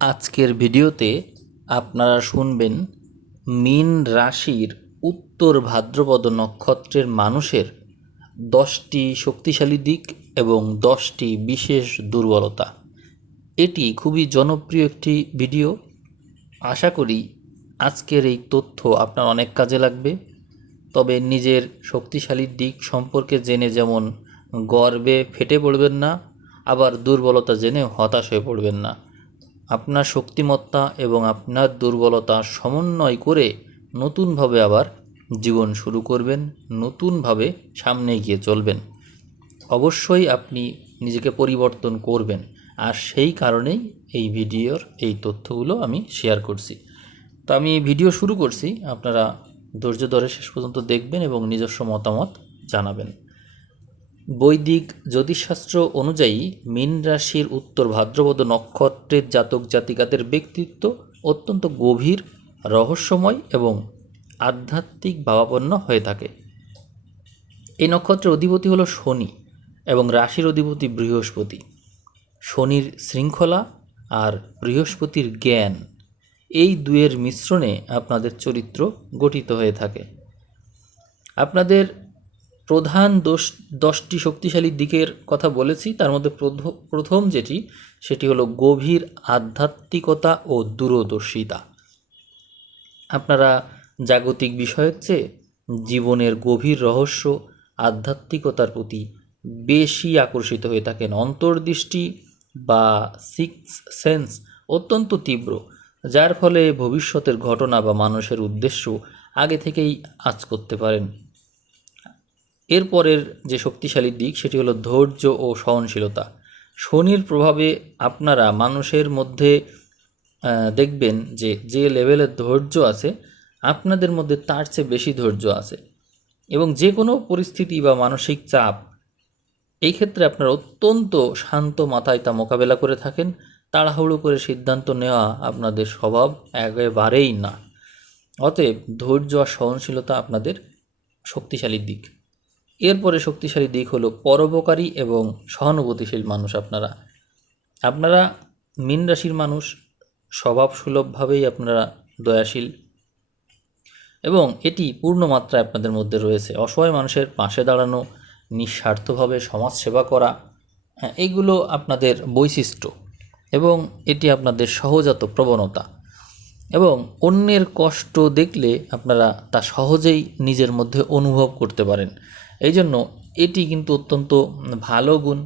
আজকের ভিডিওতে আপনারা শুনবেন মীন রাশির উত্তর ভাদ্রপদ নক্ষত্রের মানুষের 10টি শক্তিশালী দিক এবং 10টি বিশেষ দুর্বলতা। এটি খুবই জনপ্রিয় একটি ভিডিও। আশা করি আজকের এই তথ্য আপনার অনেক কাজে লাগবে। তবে নিজের শক্তিশালী দিক সম্পর্কে জেনে যেমন গর্বে ফেটে পড়বেন না, আবার দুর্বলতা জেনে হতাশ হয়ে পড়বেন না। আপনার শক্তিমত্তা এবং আপনার দুর্বলতা সমন্বয় করে নতুনভাবে আবার জীবন শুরু করবেন, নতুনভাবে সামনে এগিয়ে চলবেন। অবশ্যই আপনি নিজেকে পরিবর্তন করবেন, আর সেই কারণেই এই ভিডিওর এই তথ্যগুলো আমি শেয়ার করছি। তো আমি এই ভিডিও শুরু করছি, আপনারা ধৈর্য ধরে শেষ পর্যন্ত দেখবেন এবং নিজস্ব মতামত জানাবেন। বৈদিক জ্যোতিষশাস্ত্র অনুযায়ী মীন রাশির উত্তর ভাদ্রপদ নক্ষত্রের জাতক জাতিকাদের ব্যক্তিত্ব অত্যন্ত গভীর, রহস্যময় এবং আধ্যাত্মিক ভাবাপন্ন হয়ে থাকে। এই নক্ষত্রের অধিপতি হলো শনি এবং রাশির অধিপতি বৃহস্পতি। শনির শৃঙ্খলা আর বৃহস্পতির জ্ঞান, এই দুয়ের মিশ্রণে আপনাদের চরিত্র গঠিত হয়ে থাকে। আপনাদের প্রধান 10টি শক্তিশালী দিকের কথা বলেছি, তার মধ্যে প্রথম সেটি হলো গভীর আধ্যাত্মিকতা ও দূরদর্শিতা। আপনারা জাগতিক বিষয়ের চেয়ে জীবনের গভীর রহস্য, আধ্যাত্মিকতার প্রতি বেশি আকর্ষিত হয়ে থাকেন। অন্তর্দৃষ্টি বা সিক্স সেন্স অত্যন্ত তীব্র, যার ফলে ভবিষ্যতের ঘটনা বা মানুষের উদ্দেশ্য আগে থেকেই আঁচ করতে পারেন। এরপরের যে শক্তিশালী দিক সেটি হলো ধৈর্য ও সহনশীলতা। শনির প্রভাবে আপনারা মানুষের মধ্যে দেখবেন যে লেভেলের ধৈর্য আছে, আপনাদের মধ্যে তার চেয়ে বেশি ধৈর্য আছে, এবং যে কোনো পরিস্থিতি বা মানসিক চাপ, এই ক্ষেত্রে আপনারা অত্যন্ত শান্ত মাথায় তা মোকাবেলা করে থাকেন। তাড়াহুড়ো করে সিদ্ধান্ত নেওয়া আপনাদের স্বভাব একেবারেই না। অতএব ধৈর্য আর সহনশীলতা আপনাদের শক্তিশালী দিক। এরপরে শক্তিশালী দিক হলো পরোপকারী এবং সহানুভূতিশীল মানুষ। আপনারা মীন রাশির মানুষ, স্বভাবসুলভভাবেই আপনারা দয়াশীল, এবং এটি পূর্ণ মাত্রায় আপনাদের মধ্যে রয়েছে। অসহায় মানুষের পাশে দাঁড়ানো, নিঃস্বার্থভাবে সমাজ সেবা করা, এইগুলো আপনাদের বৈশিষ্ট্য, এবং এটি আপনাদের সহজাত প্রবণতা। এবং অন্যের কষ্ট দেখলে আপনারা তা সহজেই নিজের মধ্যে অনুভব করতে পারেন। এই জন্য এটি কিন্তু অত্যন্ত ভালো গুণ।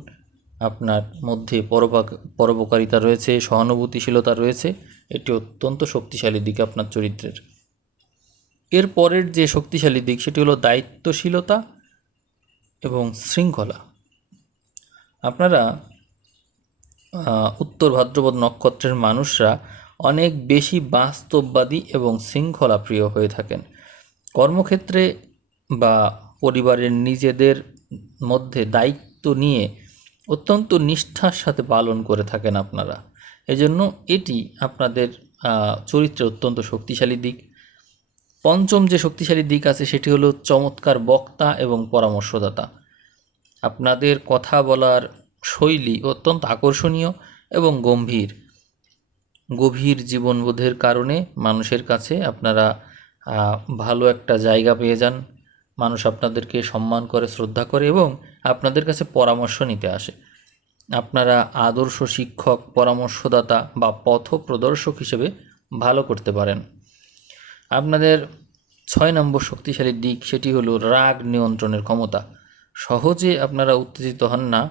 আপনার মধ্যে পরোপকারিতা রয়েছে, সহানুভূতিশীলতা রয়েছে, এটি অত্যন্ত শক্তিশালী দিক আপনার চরিত্রের। এর পরের যে শক্তিশালী দিক সেটি হলো দায়িত্বশীলতা এবং শৃঙ্খলা। আপনারা উত্তর ভাদ্রপদ নক্ষত্রের মানুষরা অনেক বেশি বাস্তববাদী এবং শৃঙ্খলা প্রিয় হয়ে থাকেন। কর্মক্ষেত্রে বা পরিবারের নিজেদের মধ্যে দায়িত্ব নিয়ে অত্যন্ত নিষ্ঠার সাথে পালন করে থাকেন আপনারা। এজন্য এটি আপনাদের চরিত্রে অত্যন্ত শক্তিশালী দিক। পঞ্চম যে শক্তিশালী দিক আছে সেটি হলো চমৎকার বক্তা এবং পরামর্শদাতা। আপনাদের কথা বলার শৈলী অত্যন্ত আকর্ষণীয় এবং গভীর জীবনবোধের কারণে মানুষের কাছে আপনারা ভালো একটা জায়গা পেয়ে যান। মানুষ আপনাদেরকে সম্মান করে, শ্রদ্ধা করে এবং আপনাদের কাছে পরামর্শ নিতে আসে। আপনারা আদর্শ শিক্ষক, পরামর্শদাতা বা পথ প্রদর্শক হিসেবে ভালো করতে পারেন। আপনাদের 6 নম্বর শক্তিশালী দিক সেটি হলো রাগ নিয়ন্ত্রণের ক্ষমতা। সহজে আপনারা উত্তেজিত হন না।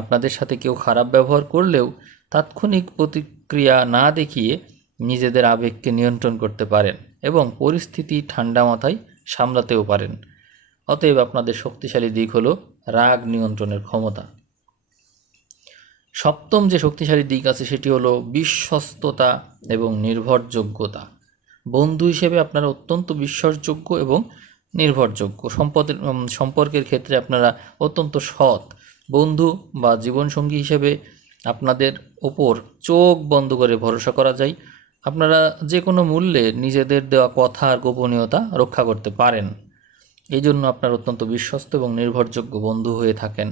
আপনাদের সাথে কেউ খারাপ ব্যবহার করলেও তাৎক্ষণিক প্রতিক্রিয়া না দেখিয়ে নিজেদের আবেগকে নিয়ন্ত্রণ করতে পারেন এবং পরিস্থিতি ঠান্ডা মাথায় সামলাতেও পারেন। অতএব আপনাদের শক্তিশালী দিক হলো রাগ নিয়ন্ত্রণের ক্ষমতা। সপ্তম যে শক্তিশালী দিক আছে সেটি হলো বিশ্বস্ততা এবং নির্ভরযোগ্যতা। বন্ধু হিসেবে আপনারা অত্যন্ত বিশ্বাসযোগ্য এবং নির্ভরযোগ্য। সম্পর্কের ক্ষেত্রে আপনারা অত্যন্ত সৎ। বন্ধু বা জীবনসঙ্গী হিসেবে আপনাদের ওপর চোখ বন্ধ করে ভরসা করা যায়। আপনারা যে কোনো মূল্যে নিজেদের দেওয়া কথা আর গোপনীয়তা রক্ষা করতে পারেন। এই জন্য আপনারা অত্যন্ত বিশ্বস্ত এবং নির্ভরযোগ্য বন্ধু হয়ে থাকেন।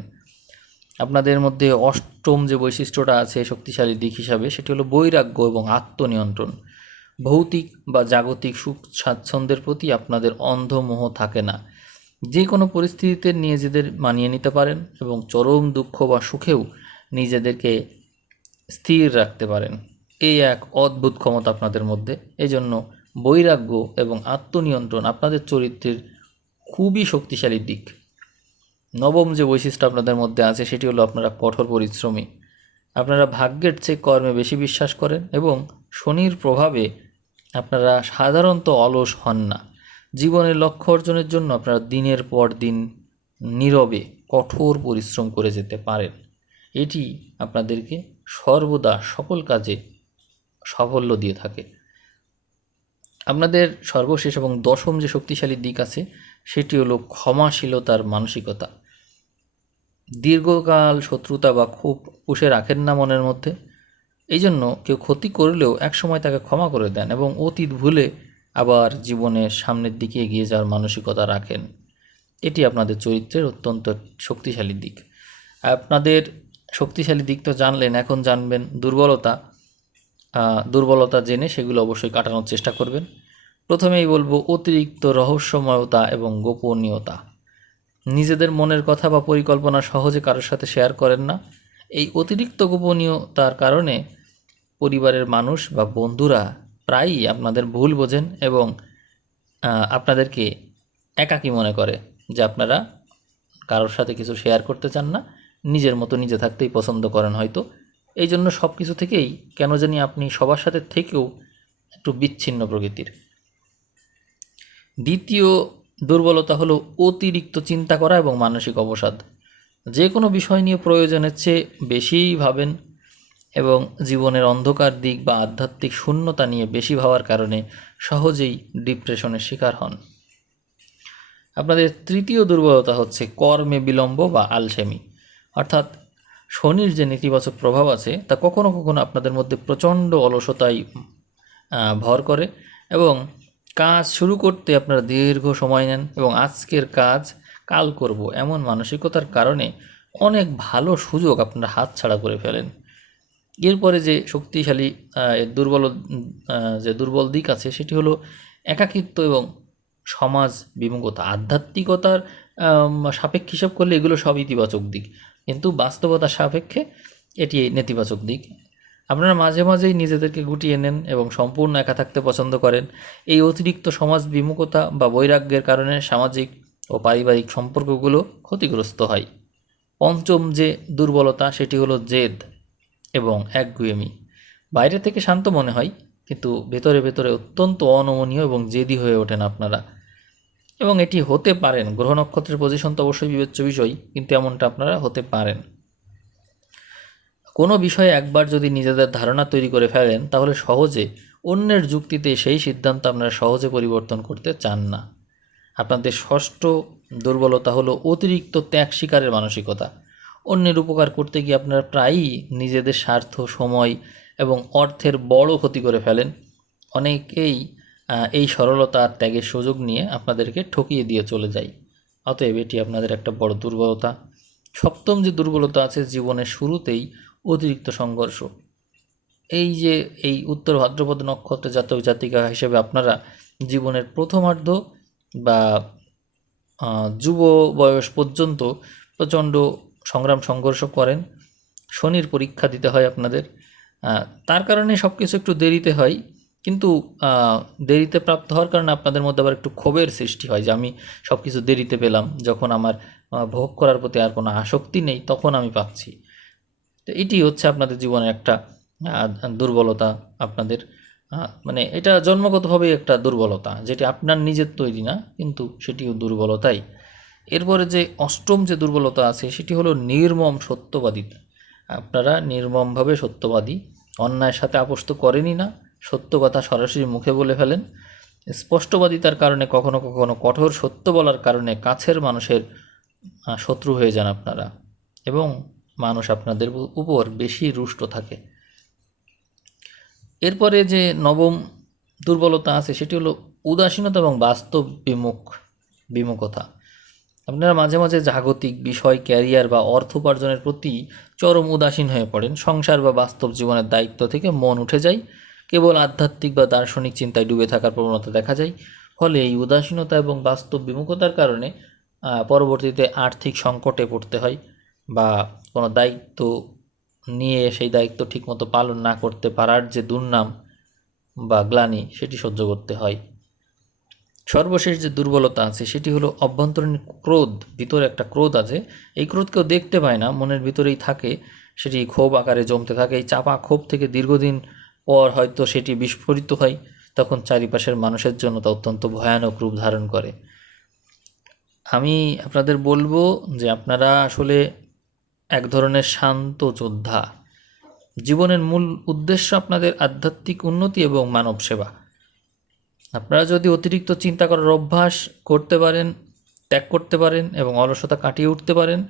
আপনাদের মধ্যে অষ্টম যে বৈশিষ্ট্যটা আছে শক্তিশালী দিক হিসাবে, সেটি হলো বৈরাগ্য এবং আত্মনিয়ন্ত্রণ। ভৌতিক বা জাগতিক সুখ স্বাচ্ছন্দ্যের প্রতি আপনাদের অন্ধমোহ থাকে না। যে কোনো পরিস্থিতিতে নিজেদের মানিয়ে নিতে পারেন এবং চরম দুঃখ বা সুখেও নিজেদেরকে স্থির রাখতে পারেন। এই এক অদ্ভুত ক্ষমতা আপনাদের মধ্যে। এই জন্য বৈরাগ্য এবং আত্মনিয়ন্ত্রণ আপনাদের চরিত্রের খুবই শক্তিশালী দিক। নবম যে বৈশিষ্ট্য আপনাদের মধ্যে আছে সেটি হলো আপনারা কঠোর পরিশ্রমী। আপনারা ভাগ্যের চেয়ে কর্মে বেশি বিশ্বাস করেন এবং শনির প্রভাবে আপনারা সাধারণত অলস হন না। জীবনের লক্ষ্য অর্জনের জন্য আপনারা দিনের পর দিন নীরবে কঠোর পরিশ্রম করে যেতে পারেন। এটি আপনাদেরকে সর্বদা সকল কাজে সাফল্য দিয়ে থাকে। আপনাদের সর্বশেষ এবং দশম যে শক্তিশালী দিক আছে সেটি হলো ক্ষমাশীলতার মানসিকতা। দীর্ঘকাল শত্রুতা বা ক্ষোভ পুষে রাখেন না মনের মধ্যে। এই জন্য কেউ ক্ষতি করলেও একসময় তাকে ক্ষমা করে দেন এবং অতীত ভুলে আবার জীবনের সামনের দিকে এগিয়ে যাওয়ার মানসিকতা রাখেন। এটি আপনাদের চরিত্রের অত্যন্ত শক্তিশালী দিক। আপনাদের শক্তিশালী দিক তো জানলেন, এখন জানবেন দুর্বলতা। দুর্বলতা জেনে সেগুলো অবশ্যই কাটানোর চেষ্টা করবেন। প্রথমেই বলবো অতিরিক্ত রহস্যময়তা এবং গোপনীয়তা। নিজেদের মনের কথা বা পরিকল্পনা সহজে কারোর সাথে শেয়ার করেন না। এই অতিরিক্ত গোপনীয়তার কারণে পরিবারের মানুষ বা বন্ধুরা প্রায়ই আপনাদের ভুল বোঝেন এবং আপনাদেরকে একাকী মনে করে, যে আপনারা কারোর সাথে কিছু শেয়ার করতে চান না, নিজের মতো নিজে থাকতেই পছন্দ করেন হয়তো। এই জন্য সব কিছু থেকেই কেন জানি আপনি সবার সাথে থেকেও একটু বিচ্ছিন্ন প্রকৃতির। দ্বিতীয় দুর্বলতা হলো অতিরিক্ত চিন্তা করা এবং মানসিক অবসাদ। যে কোনো বিষয় নিয়ে প্রয়োজনের চেয়ে বেশিই ভাবেন এবং জীবনের অন্ধকার দিক বা আধ্যাত্মিক শূন্যতা নিয়ে বেশি ভাবার কারণে সহজেই ডিপ্রেশনের শিকার হন। আপনাদের তৃতীয় দুর্বলতা হচ্ছে কর্মে বিলম্ব বা আলসেমি। অর্থাৎ শনির যে নেতিবাচক প্রভাব আছে তা কখনো কখনো আপনাদের মধ্যে প্রচণ্ড অলসতায় ভর করে এবং কাজ শুরু করতে আপনারা দীর্ঘ সময় নেন এবং আজকের কাজ কাল করব এমন মানসিকতার কারণে অনেক ভালো সুযোগ আপনারা হাতছাড়া করে ফেলেন। এরপরে যে শক্তিশালী যে দুর্বল দিক আছে সেটি হলো একাকিত্ব এবং সমাজ বিমুখতা। আধ্যাত্মিকতার সাপেক্ষ হিসাব করলে এগুলো সব ইতিবাচক দিক, কিন্তু বাস্তবতার সাপেক্ষে এটি নেতিবাচক দিক। আপনারা মাঝে মাঝেই নিজেদেরকে গুটিয়ে নেন এবং সম্পূর্ণ একা থাকতে পছন্দ করেন। এই অতিরিক্ত সমাজ বিমুখতা বা বৈরাগ্যের কারণে সামাজিক ও পারিবারিক সম্পর্কগুলো ক্ষতিগ্রস্ত হয়। পঞ্চম যে দুর্বলতা সেটি হলো জেদ এবং একগুঁয়েমি। বাইরে থেকে শান্ত মনে হয়, কিন্তু ভেতরে ভেতরে অত্যন্ত অনমনীয় এবং জেদি হয়ে ওঠেন আপনারা। এবং এটি হতে পারেন, গ্রহ নক্ষত্রের পজিশন তো অবশ্যই বিবেচ্য বিষয়, কিন্তু এমনটা আপনারা হতে পারেন। কোনো বিষয়ে একবার যদি নিজেদের ধারণা তৈরি করে ফেলেন তাহলে সহজে অন্যের যুক্তিতে সেই সিদ্ধান্ত আপনারা সহজে পরিবর্তন করতে চান না। আপনাদের ষষ্ঠ দুর্বলতা হলো অতিরিক্ত ত্যাগ স্বীকারের মানসিকতা। অন্যের উপকার করতে গিয়ে আপনারা প্রায়ই নিজেদের স্বার্থ, সময় এবং অর্থের বড় ক্ষতি করে ফেলেন। অনেকেই এই সরলতা আর ত্যাগের সুযোগ নিয়ে আপনাদেরকে ঠকিয়ে দিয়ে চলে যায়। অতএব এটি আপনাদের একটা বড় দুর্বলতা। সপ্তম যে দুর্বলতা আছে জীবনের শুরুতেই অতিরিক্ত সংঘর্ষ। এই উত্তর ভাদ্রপদ নক্ষত্রে জাতক জাতিকা হিসেবে আপনারা জীবনের প্রথমার্ধ বা যুব বয়স পর্যন্ত প্রচণ্ড সংগ্রাম সংঘর্ষ করেন। শনির পরীক্ষা দিতে হয় আপনাদের, তার কারণে সব কিছু একটু দেরিতে হয়। কিন্তু দেরিতে প্রাপ্ত হওয়ার কারণে আপনাদের মধ্যে আবার একটু ক্ষোভের সৃষ্টি হয় যে আমি সব কিছু দেরিতে পেলাম, যখন আমার ভোগ করার প্রতি আর কোনো আসক্তি নেই তখন আমি পাচ্ছি। তো এটি হচ্ছে আপনাদের জীবনের একটা দুর্বলতা। আপনাদের মানে এটা জন্মগতভাবেই একটা দুর্বলতা, যেটি আপনার নিজের তৈরি না, কিন্তু সেটিও দুর্বলতাই। এরপরে যে অষ্টম যে দুর্বলতা আছে সেটি হলো নির্মম সত্যবাদিতা। আপনারা নির্মমভাবে সত্যবাদী, অন্যায়ের সাথে আপোষ তো করেনই না, সত্য কথা সরাসরি মুখে বলে ফেলেন। স্পষ্টবাদিতার কারণে কখনো কখনো কঠোর সত্য বলার কারণে কাছের মানুষের শত্রু হয়ে যান আপনারা এবং মানুষ আপনাদের উপর বেশি রুষ্ট থাকে। এরপরে যে নবম দুর্বলতা আছে সেটি হলো উদাসীনতা এবং বাস্তব বিমুখতা। আপনারা মাঝে মাঝে জাগতিক বিষয়, ক্যারিয়ার বা অর্থ উপার্জনের প্রতি চরম উদাসীন হয়ে পড়েন। সংসার বা বাস্তব জীবনের দায়িত্ব থেকে মন উঠে যায়, কেবল আধ্যাত্মিক বা দার্শনিক চিন্তায় ডুবে থাকার প্রবণতা দেখা যায়। ফলে এই উদাসীনতা এবং বাস্তব বিমুখতার কারণে পরবর্তীতে আর্থিক সংকটে পড়তে হয়, বা কোনো দায়িত্ব নিয়ে সেই দায়িত্ব ঠিকমতো পালন না করতে পারার যে দুর্নাম বা গ্লানি, সেটি সহ্য করতে হয়। সর্বশেষ যে দুর্বলতা আছে সেটি হলো অভ্যন্তরীণ ক্রোধ। ভিতরে একটা ক্রোধ আছে, এই ক্রোধ কেউ দেখতে পায় না, মনের ভিতরেই থাকে, সেটি ক্ষোভ আকারে জমতে থাকে। এই চাপা ক্ষোভ থেকে দীর্ঘদিন পর হয়তো সেটি বিস্ফোরিত হয়, তখন চারিপাশের মানুষের জন্য তা অত্যন্ত ভয়ানক রূপ ধারণ করে। আমি আপনাদের বলবো যে আপনারা আসলে এক ধরনের শান্ত যোদ্ধা। জীবনের মূল উদ্দেশ্য আপনাদের আধ্যাত্মিক উন্নতি এবং মানব সেবা। আপনারা যদি অতিরিক্ত চিন্তা করার অভ্যাস করতে পারেন, ত্যাগ করতে পারেন এবং অলসতা কাটিয়ে উঠতে পারেন,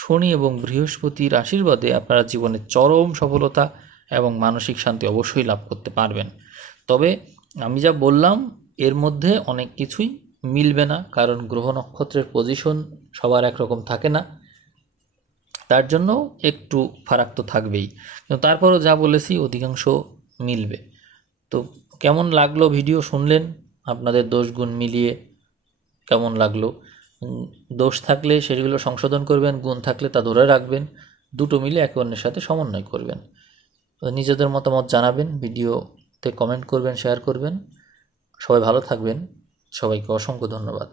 শনি এবং বৃহস্পতির আশীর্বাদে আপনারা জীবনে চরম সফলতা এবং মানসিক শান্তি অবশ্যই লাভ করতে পারবেন। তবে আমি যা বললাম এর মধ্যে অনেক কিছুই মিলবে না, কারণ গ্রহ নক্ষত্রের পজিশন সবার একরকম থাকে না, তার জন্য একটু ফারাক তো থাকবেই, কিন্তু তারপরও যা বলেছি অধিকাংশ মিলবে। তো কেমন লাগলো ভিডিও শুনলেন? আপনাদের দোষ গুণ মিলিয়ে কেমন লাগলো? দোষ থাকলে সেগুলো সংশোধন করবেন, গুণ থাকলে তা ধরে রাখবেন, দুটো মিলে একে অন্যের সাথে সমন্বয় করবেন। তো নিজেদের মতামত জানাবেন, ভিডিওতে কমেন্ট করবেন, শেয়ার করবেন। সবাই ভালো থাকবেন। সবাইকে অসংখ্য ধন্যবাদ।